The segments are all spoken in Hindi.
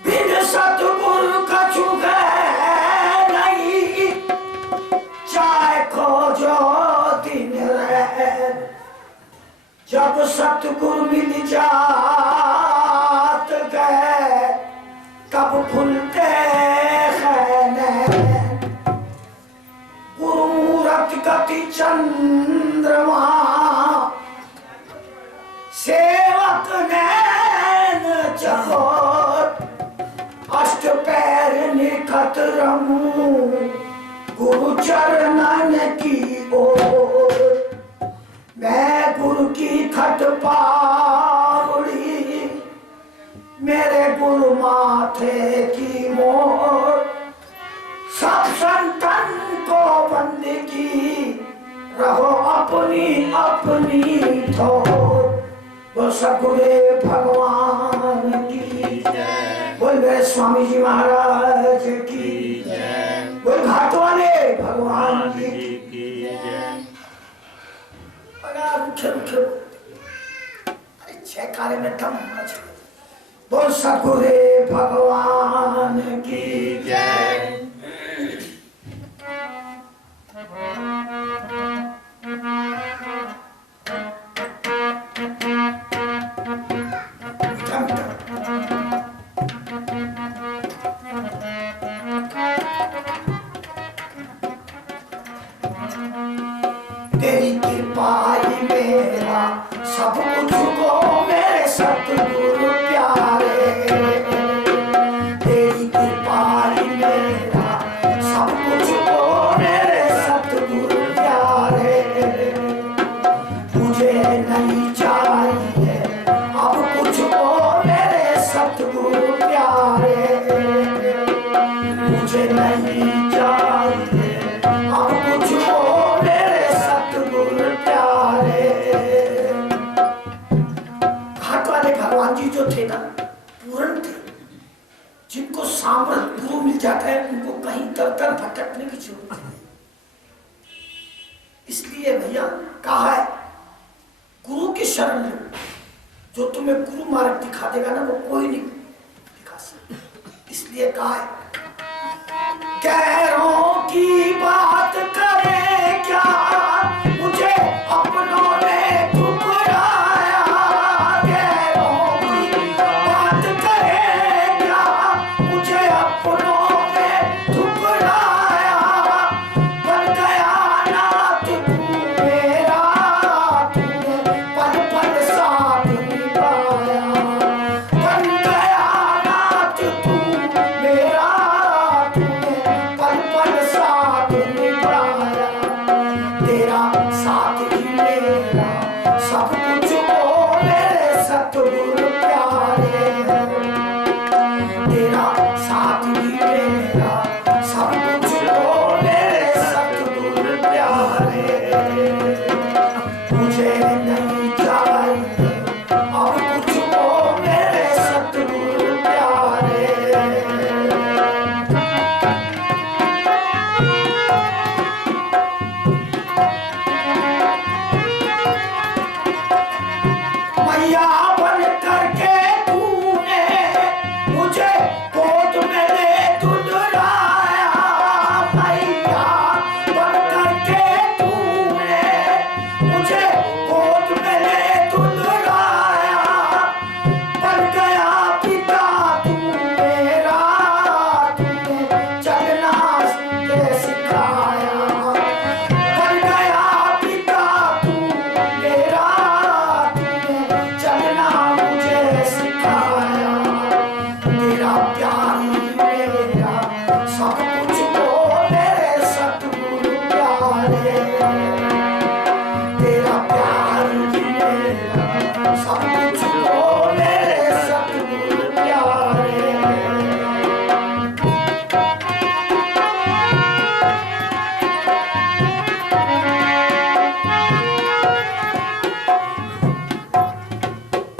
बिन सतगुरु कछु गए नहीं, चाहे खोजो दिन रैन। जब सतगुरु मिल जात गए, कब खुलते हैं नैन। गुरु मूरत गति चंद्रमा, सेवक नैन चकोर। अष्ट पैर निखत रमू, गुरु चरणन की ओर। मैं गुरु की खट पावड़ी, मेरे गुरु माथे की मोर। सब संतन को बंदगी, रहो अपनी अपनी ठोर। वो सतगुरु भगवान की जय, बोल मेरे स्वामी जी महाराज की जय, बोल घाट वाले भगवान की जय। रुखे अरे जयकारे में दम होना चाहिए। बोल सतगुरु भगवान की जय। तेरी कृपा ही मेरा सब कुछ को मेरे सतगुरु प्यारे। तेरी कृपा ही मेरा सब कुछ को मेरे सतगुरु प्यारे। मुझे नहीं चाहिए अब कुछ को मेरे सतगुरु प्यारे। मुझे नहीं चाहिए अब कुछ को मेरे सतगुरु प्यारे। घाट वाले भगवान जी जो थे ना, पूर्ण थे। जिनको सामर्थ गुरु मिल जाता है, उनको कहीं दर दर भटकने की जरूरत नहीं। इसलिए भैया कहा है, गुरु की शरण लो। जो तुम्हें गुरु मार्ग दिखा देगा ना, वो कोई नहीं दिखा सकता। इसलिए कहा है, गैरों की बात करे क्या, मुझे अपनों ने ठुकराया। गैरों की बात करे क्या, मुझे अपनों ने ठुकराया। बन गया नाथ तू मेरा, तूने पल पल साथ निभाया। बन गया नाथ तू मेरा, पल पल साथ निभाया। तेरा साथ ही मेरा सब कुछ हो मेरे सतगुरु प्यारे। तेरा साथ ही मेरा सब कुछ हो मेरे सतगुरु प्यारे। मुझे नहीं चाहिए अब कुछ हो मेरे सतगुरु प्यारे। मैया बन करके तूने मुझे गोद में ले दुलाया। मैया बन करके तूने मुझे गोद में ले दुलाया। बन गया पिता तू मेरा, तूने चलना सिखाया। बन गया पिता तू मेरा, चलना मुझे सिखाया। तेरा प्यार ही मेरा सब कुछ को मेरे सतगुरु प्यारे। तेरा प्यार ही मेरा सब कुछ को मेरे सतगुरु प्यारे।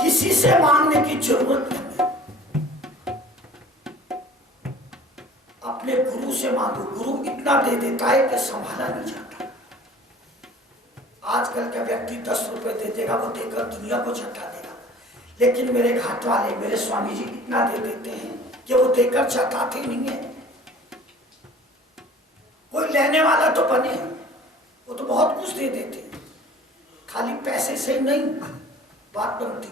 किसी से मांगने की जरूरत नहीं, अपने गुरु से मांगो। गुरु इतना दे देता है कि संभाला नहीं जाता। आजकल का व्यक्ति 10 रुपए दे देगा, वो देकर दुनिया को चटा देगा, लेकिन मेरे घाट वाले मेरे स्वामी जी इतना दे देते हैं कि वो देकर चटाते नहीं है। कोई लेने वाला तो बने, वो तो बहुत कुछ दे देते हैं, खाली पैसे से नहीं बात बनती।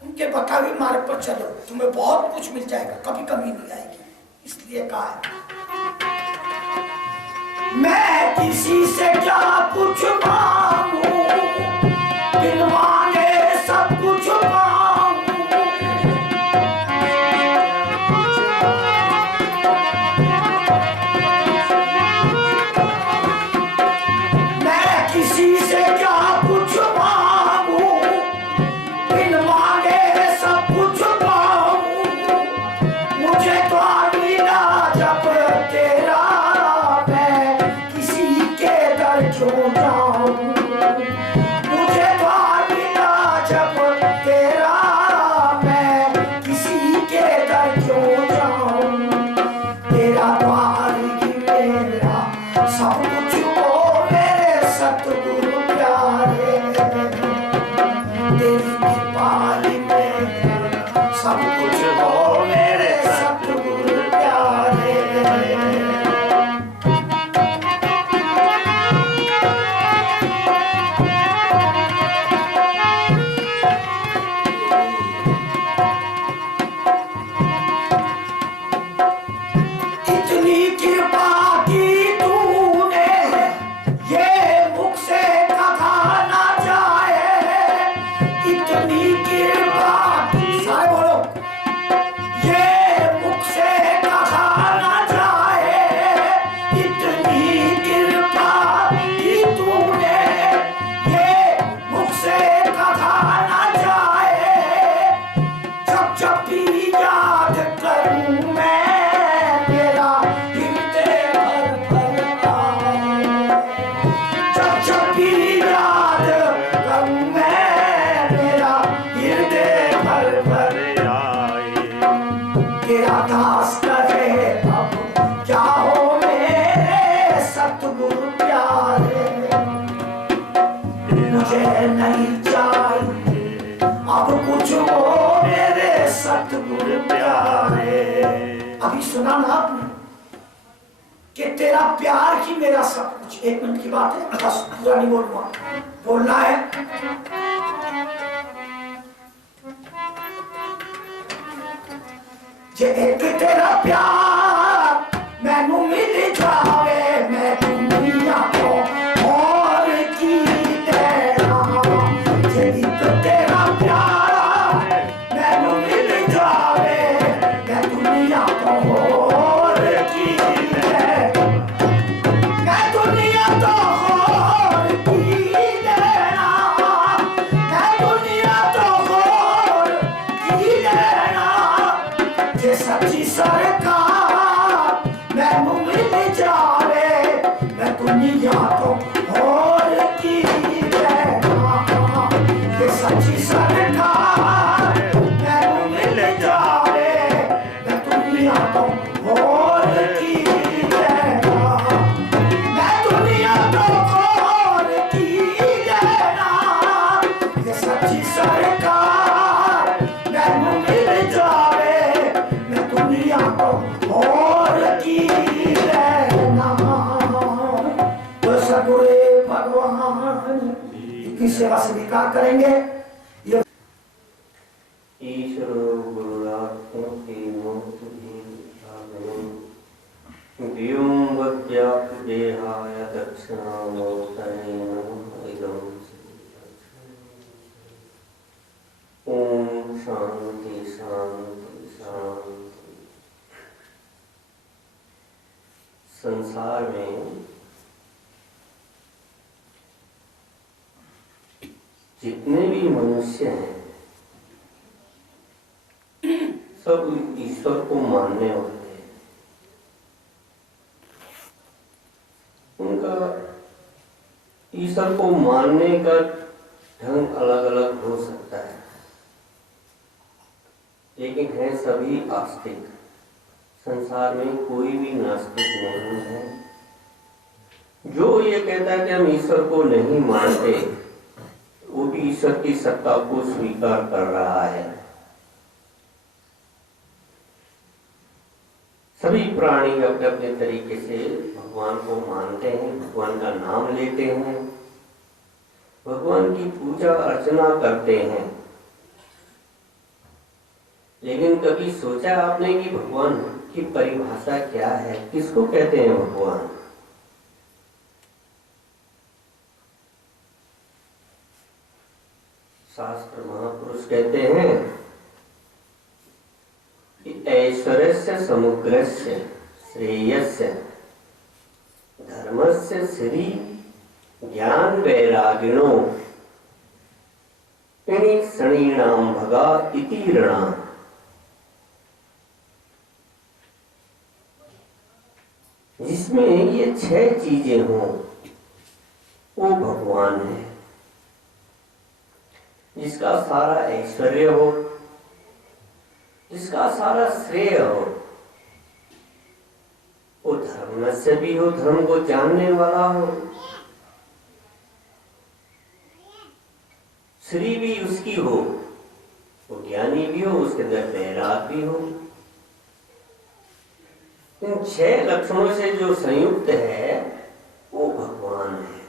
उनके बतावे मार्ग पर चलो, तुम्हें बहुत कुछ मिल जाएगा, कभी कमी नहीं आएगी। इसलिए कहा है मैं किसी से क्या कुछ मांगू, बिन मांगे सब कुछ पाऊं। मैं किसी से क्या कुछ मांगू, बिन मांगे सब कुछ पाऊं। मुझे तो आमीना जब तेरा, मैं किसी के दर क्यों जाऊं। मुझे तो आमीना जब तेरा, मैं किसी के दर क्यों जाऊं। तेरा द्वार ही मेरा सब कुछ हो मेरे सतगुरु प्यारे। तेरी कृपा ही मेरा सब कुछ हो मेरे सतगुरु प्यारे। इतनी कृपा की तूने, ये मुख से कहा ना जाए। इतनी कृपा की, सारे बोलो, ये मुख से कहा ना जाए। इतनी कृपा की तूने, ये मुख से कहा ना जाए। जब जब भी याद करूं मैं, मेरा हृदय भर भर आए। जब जब भी याद करूं मैं, मेरा हृदय भर भर आए। तेरा दास करे अब क्या हो मेरे सतगुरु प्यारे। मुझे नहीं चाहिए अब कुछ हो मेरे सतगुरु प्यारे। अभी सुना ना आपने कि तेरा प्यार ही मेरा सब कुछ। 1 मिनट की बात है, बस पूरा नहीं बोलूंगा, बोलना है। जे एक तेरा प्यार मैनू मिल जावे, मैं दुनिया को और की देना। जे एक तेरा प्यार मैनू मिल जावे, मैं दुनिया को और की देना। मैं दुनिया तो और की देना, मैं दुनिया तो और की देना। जे सच्ची सरकार मैनू मिल जावे, मैं दुनिया तो और की देना। जे सच्ची सरकार मैनू मिल जावे, मैं दुनिया तो और की देना। मैं दुनिया तो और की देना। ये सच्ची सरकार मैनू मिल जावे, मैं दुनिया को और की देना। तो सगुरे भगवान की सेवा स्वीकार करेंगे। ये ईश्वर गुरुरात्म की मूर्ति व्योम वज्ञाप देहाय दक्षिणामूर्तये नमः। इदं ओम शांति शांति शांति। संसार में जितने भी मनुष्य हैं सब ईश्वर को मानने वाले हैं। उनका ईश्वर को मानने का ढंग अलग अलग हो सकता है, लेकिन है सभी आस्तिक। संसार में कोई भी नास्तिक नहीं है। जो ये कहता है कि हम ईश्वर को नहीं मानते, वो भी ईश्वर की सत्ता को स्वीकार कर रहा है। सभी प्राणी अपने अपने तरीके से भगवान को मानते हैं, भगवान का नाम लेते हैं, भगवान की पूजा अर्चना करते हैं। लेकिन कभी सोचा आपने कि भगवान की परिभाषा क्या है? किसको कहते हैं भगवान? शास्त्र महापुरुष कहते हैं कि ऐश्वर्यस्य समुग्रस्य श्रेयस्य धर्मस्य श्री ज्ञान वैरागिणो इणी सणीणाम भगा इति ऋणा। जिसमें ये 6 चीजें हों वो भगवान है। जिसका सारा ऐश्वर्य हो, जिसका सारा श्रेय हो, वो धर्म से भी हो, धर्म को जानने वाला हो, श्री भी उसकी हो, वो ज्ञानी भी हो, उसके अंदर वैराग भी हो। इन 6 लक्षणों से जो संयुक्त है वो भगवान है।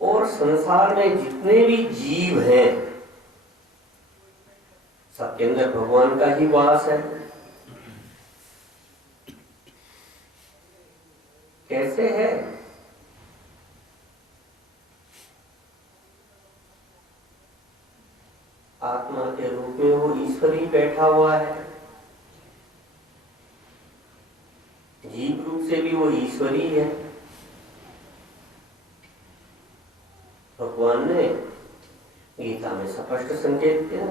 और संसार में जितने भी जीव हैं सबके अंदर भगवान का ही वास है। कैसे है? आत्मा के रूप में वो ईश्वर ही बैठा हुआ है, जीव रूप से भी वो ईश्वर ही है। भगवान ने गीता में स्पष्ट संकेत किया।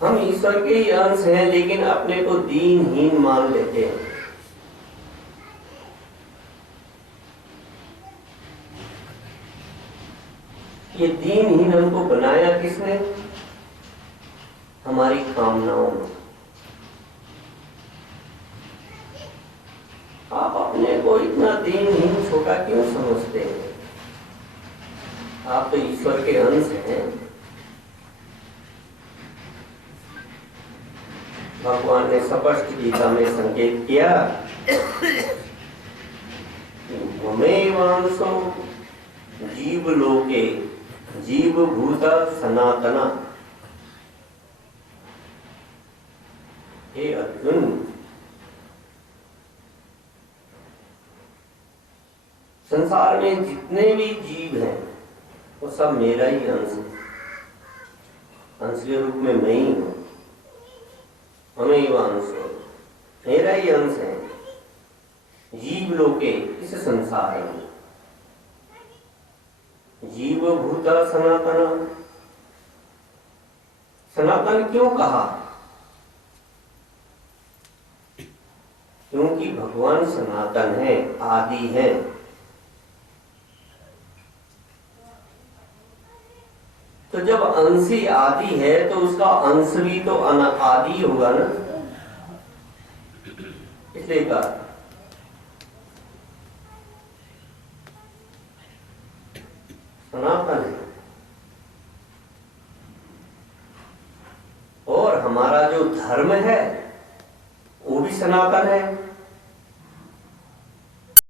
हम ईश्वर के ही अंश हैं, लेकिन अपने को दीनहीन मान लेते हैं। ये दीनहीन हमको बनाया किसने? हमारी कामनाओं ने। आप अपने को इतना दीनहीन छोटा क्यों समझते हैं? आप तो ईश्वर के अंश हैं। भगवान ने स्पष्ट गीता में संकेत किया, ममेवांसो जीवलोके जीवभूता सनातना। हे अर्जुन, संसार में जितने भी जीव हैं वो सब मेरा ही अंश है। अंश के रूप में मैं ही हूं। हमें अंश मेरा ही अंश है। जीव लोके, इस संसार में जीव भूता सनातन। सनातन क्यों कहा? क्योंकि भगवान सनातन है, आदि है। तो जब अंशी आदि है तो उसका अंश भी तो आदि होगा ना। इसलिए कहा सनातन है। और हमारा जो धर्म है वो भी सनातन है।